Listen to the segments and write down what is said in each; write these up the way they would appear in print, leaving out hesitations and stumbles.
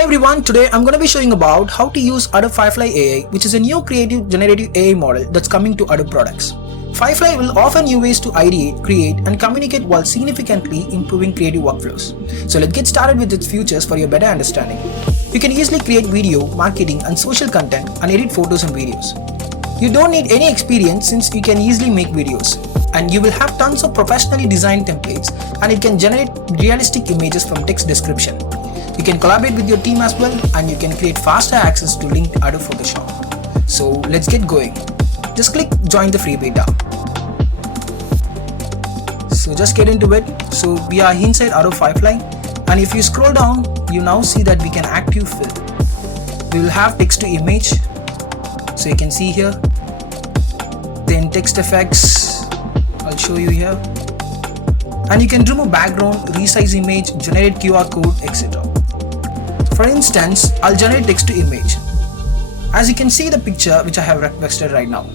Hey everyone, today I'm going to be showing about how to use Adobe Firefly AI, which is a new creative generative AI model that's coming to Adobe products. Firefly will offer new ways to ideate, create and communicate while significantly improving creative workflows. So let's get started with its features for your better understanding. You can easily create video, marketing and social content and edit photos and videos. You don't need any experience since you can easily make videos, and you will have tons of professionally designed templates, and it can generate realistic images from text description. You can collaborate with your team as well, and you can create faster access to linked Adobe Photoshop. So let's get going. Just click join the free beta. So just get into it. So we are inside Adobe Firefly, and if you scroll down, you now see that we can active fill. We will have text to image. So you can see here. Then text effects, I'll show you here. And you can remove background, resize image, generate QR code, etc. For instance, I'll generate text to image. As you can see the picture which I have requested right now.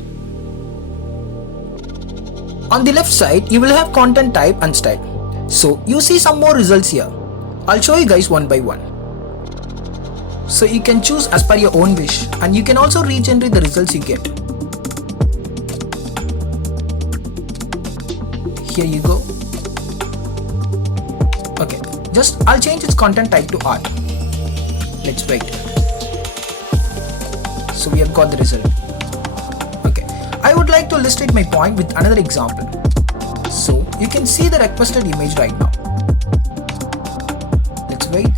On the left side, you will have content type and style. So you see some more results here. I'll show you guys one by one. So you can choose as per your own wish, and you can also regenerate the results you get. Here you go. Okay, I'll change its content type to art. Let's wait. So we have got the result. Okay, I would like to illustrate my point with another example. So you can see the requested image right now. Let's wait.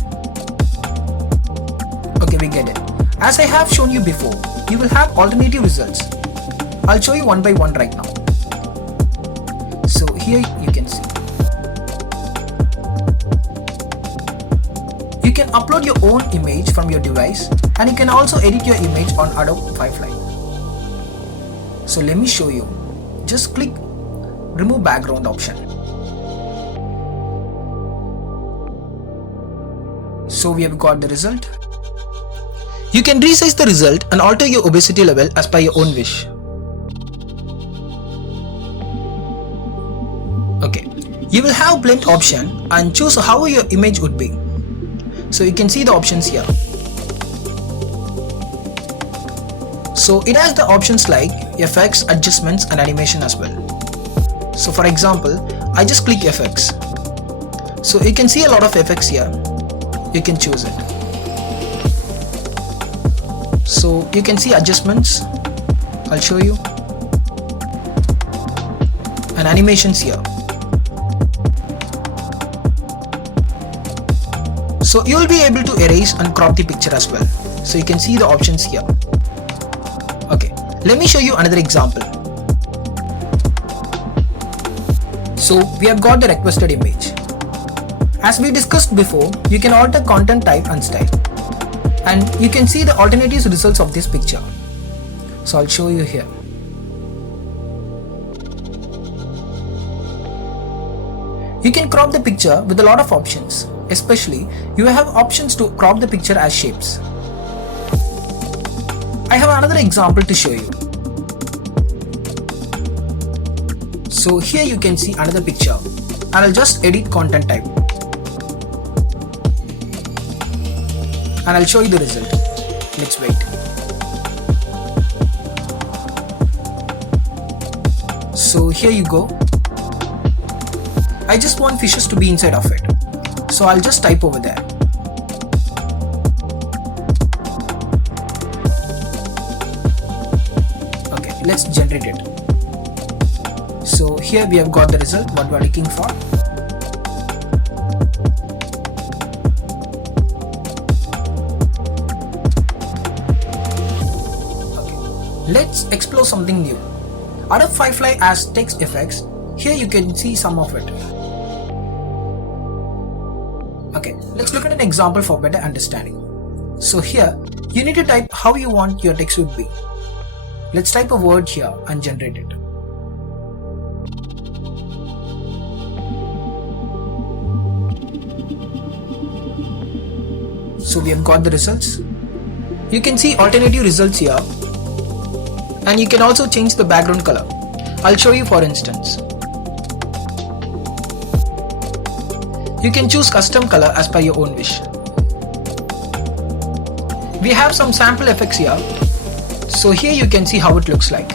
Okay, we get it. As I have shown you before, you will have alternative results. I'll show you one by one right now. So here you can see. You can upload your own image from your device, and you can also edit your image on Adobe Firefly. So let me show you. Just click remove background option. So we have got the result. You can resize the result and alter your opacity level as per your own wish. Okay, you will have blend option and choose how your image would be. So you can see the options here. So it has the options like effects, adjustments and animation as well. So for example, I just click effects. So you can see a lot of effects here. You can choose it. So you can see adjustments. I'll show you. And animations here. So you will be able to erase and crop the picture as well. So you can see the options here. Okay, let me show you another example. So we have got the requested image. As we discussed before, you can alter content type and style. And you can see the alternative results of this picture. So I'll show you here. You can crop the picture with a lot of options. Especially, you have options to crop the picture as shapes. I have another example to show you. So here you can see another picture, and I'll just edit content type. And I'll show you the result. Let's wait. So here you go. I just want fishes to be inside of it. So I'll just type over there. Okay, let's generate it. So here we have got the result, what we are looking for. Okay, let's explore something new. Adobe Firefly has text effects. Here you can see some of it. Okay, let's look at an example for better understanding. So here, you need to type how you want your text would be. Let's type a word here and generate it. So we have got the results. You can see alternative results here. And you can also change the background color. I'll show you for instance. You can choose custom color as per your own wish. We have some sample effects here. So here you can see how it looks like.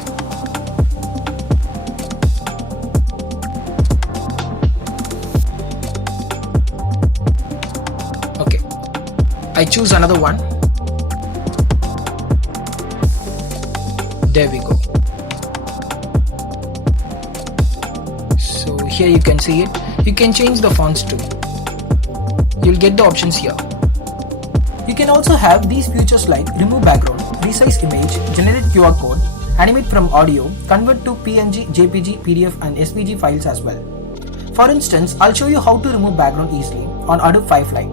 Okay, I choose another one. There we go. So here you can see it. You can change the fonts too. You'll get the options here. You can also have these features like remove background, resize image, generate QR code, animate from audio, convert to PNG, JPG, PDF and SVG files as well. For instance, I'll show you how to remove background easily on Adobe Firefly.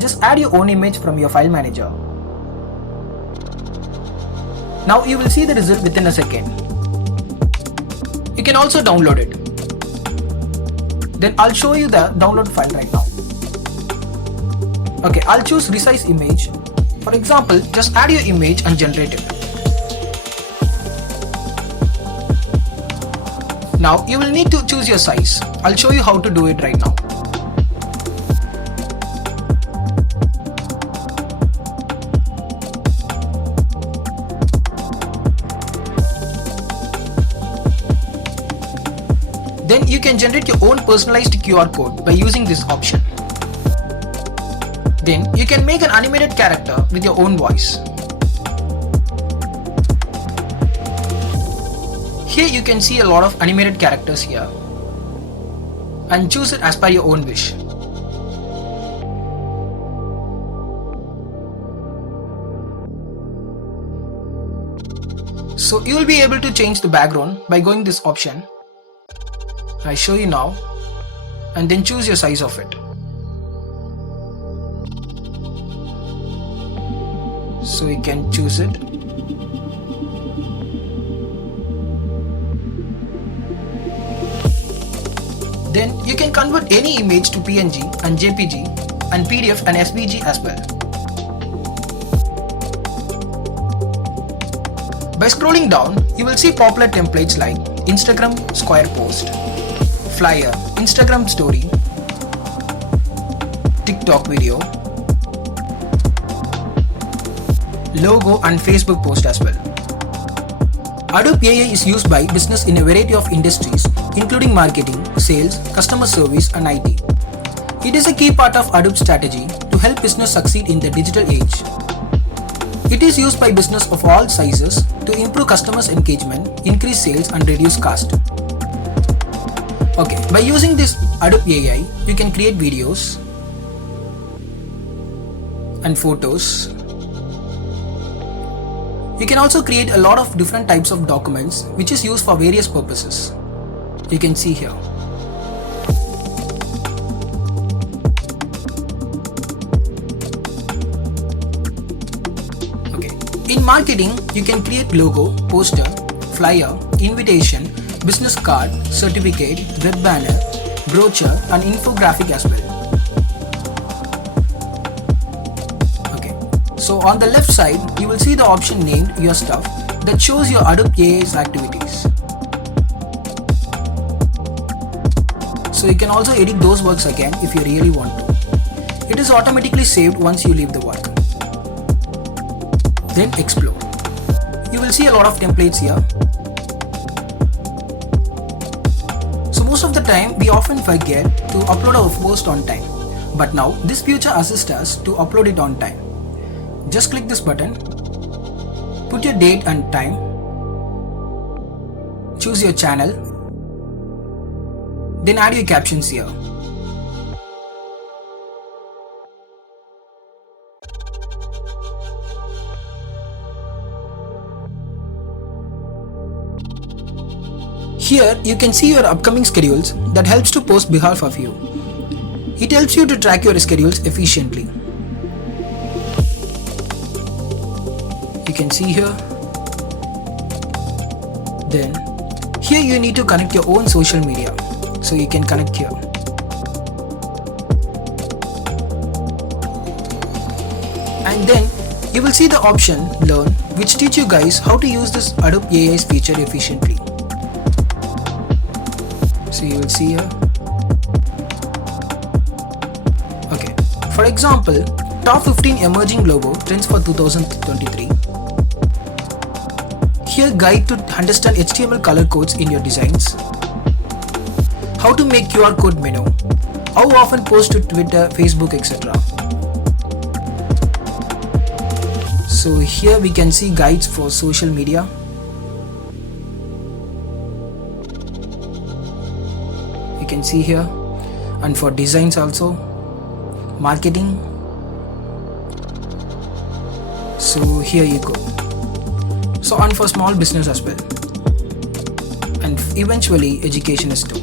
Just add your own image from your file manager. Now you will see the result within a second. You can also download it. Then I'll show you the download file right now. Okay, I'll choose resize image. For example, just add your image and generate it. Now you will need to choose your size. I'll show you how to do it right now. Then you can generate your own personalized QR code by using this option. Then you can make an animated character with your own voice. Here you can see a lot of animated characters here and choose it as per your own wish. So you will be able to change the background by going this option. I show you now, and then choose your size of it. So you can choose it. Then you can convert any image to PNG and JPG and PDF and SVG as well. By scrolling down, you will see popular templates like Instagram Square Post, Flyer, Instagram Story, TikTok video, logo and Facebook post as well. Adobe AI is used by business in a variety of industries including marketing, sales, customer service and IT. It is a key part of Adobe's strategy to help business succeed in the digital age. It is used by business of all sizes to improve customers' engagement, increase sales and reduce cost. Okay, by using this Adobe AI, you can create videos and photos. You can also create a lot of different types of documents which is used for various purposes. You can see here. Okay. In marketing, you can create logo, poster, flyer, invitation, business card, certificate, web banner, brochure and infographic as well. So on the left side, you will see the option named Your Stuff that shows your Adobe AI's activities. So you can also edit those works again if you really want to. It is automatically saved once you leave the work. Then explore. You will see a lot of templates here. So most of the time we often forget to upload our post on time. But now this feature assists us to upload it on time. Just click this button, put your date and time, choose your channel, then add your captions here. Here you can see your upcoming schedules that helps to post behalf of you. It helps you to track your schedules efficiently. You can see here. Then here you need to connect your own social media, so you can connect here. And then you will see the option Learn, which teach you guys how to use this Adobe AI's feature efficiently. So you will see here. Okay, for example, Top 15 emerging logo trends for 2023. Here guide to understand HTML color codes in your designs. How to make QR code menu. How often post to Twitter, Facebook, etc. So here we can see guides for social media. You can see here, and for designs also, marketing. So here you go. So and for small business as well, and eventually education is too.